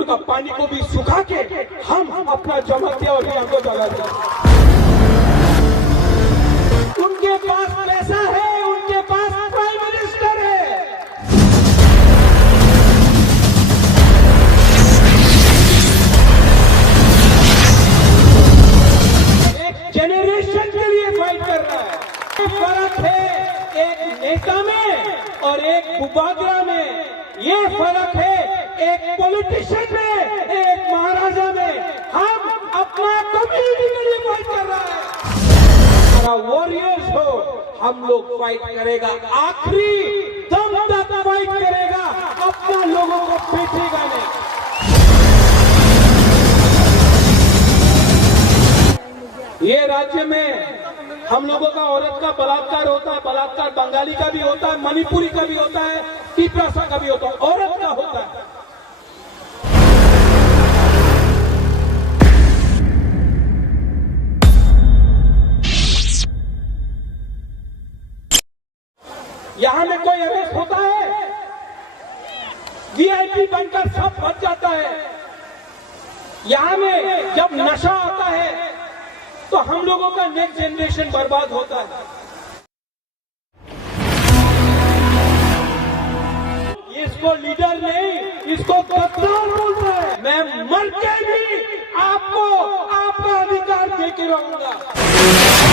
कुंदूर का पानी को भी सुखा के हम अपना जमातिया और को जला दिया। उनके पास पैसा है, उनके पास प्राइम मिनिस्टर है। एक जेनरेशन के लिए फाइट कर रहा है। फर्क है एक नेता में और एक बुबागरा में, ये फर्क है एक पॉलिटिशियन में, एक महाराजा में। हम अपना कम्युनिटी के लिए फाइट कर रहा है। हमारा वॉरियर्स हो, हम लोग फाइट करेगा, आखिरी दम तक फाइट करेगा, अपना लोगों को बेचेगा नहीं। ये राज्य में हम लोगों का औरत का बलात्कार होता है, बलात्कार बंगाली का भी होता है, मणिपुरी का भी होता है, तिपरासा का भी होता है, औरत का होता है। यहां में कोई अरेस्ट होता है, वीआईपी बनकर सब बच जाता है। यहां में जब नशा आता है तो हम लोगों का नेक्स्ट जनरेशन बर्बाद होता है। इसको लीडर नहीं, इसको गद्दार बोलता है। मैं मर के भी आपको आपका अधिकार दे के रहूंगा।